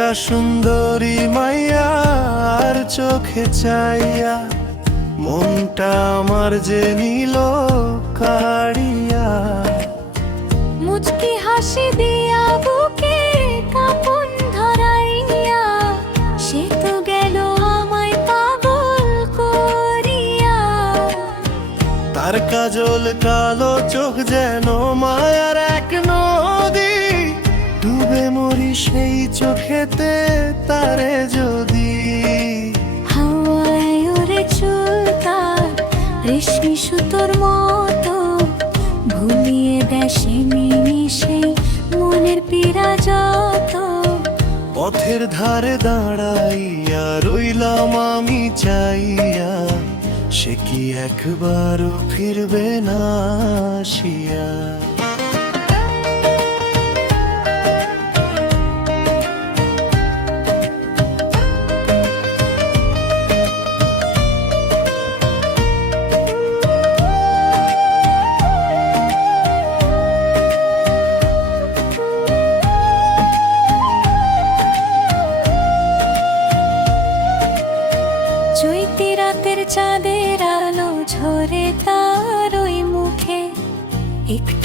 একটা সুন্দরী মাইয়ার চোখে চাইয়া মনটা আমার যে নিল কাড়িয়া মুচকি হাসি দিয়া বুকে কাপন ধরাইয়া সে তো গেল আমায় পাগল করিয়া। তার কাজল কালো চোখ যেন মায়ার এক নদী তারে যদি হাওয়ায় ওরে চুল রেশমি সুতোর মতো ভুলিয়ে দেশে মিশে মনের পীড়া যত। পথের ধারে দাঁড়াইয়া রইলাম আমি চাইয়া সে কি একবারও ফিরবে না আসিয়া?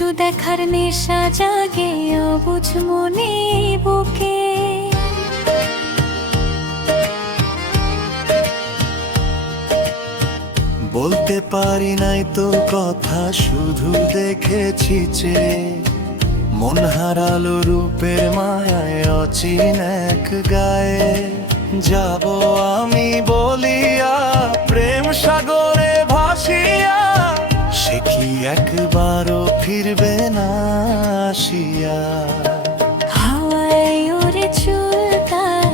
একটু দেখার নেশা জাগে অবুঝ মনে বুকে। বলতে পারি নাই তো কথা, শুধু দেখেছি যে মন হারালো রূপের মায়ায় অচিন এক গায়ে। যাব আমি বলিয়া একবারও ফিরবে না আসিয়া। হাওয়ায় ওরে চুল তার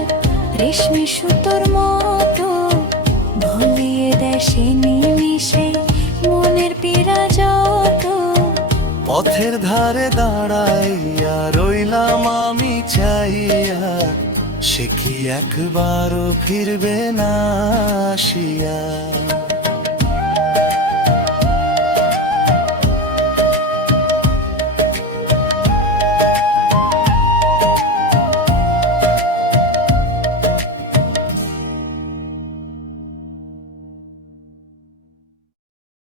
রেশমি সুতোর মতো ভুলিয়ে দেশে নিমিশে মনের পীড়া যত। পথের ধারে দাঁড়াইয়া রইলাম আমি চাইয়া সে কি একবারও ফিরবে না আসিয়া?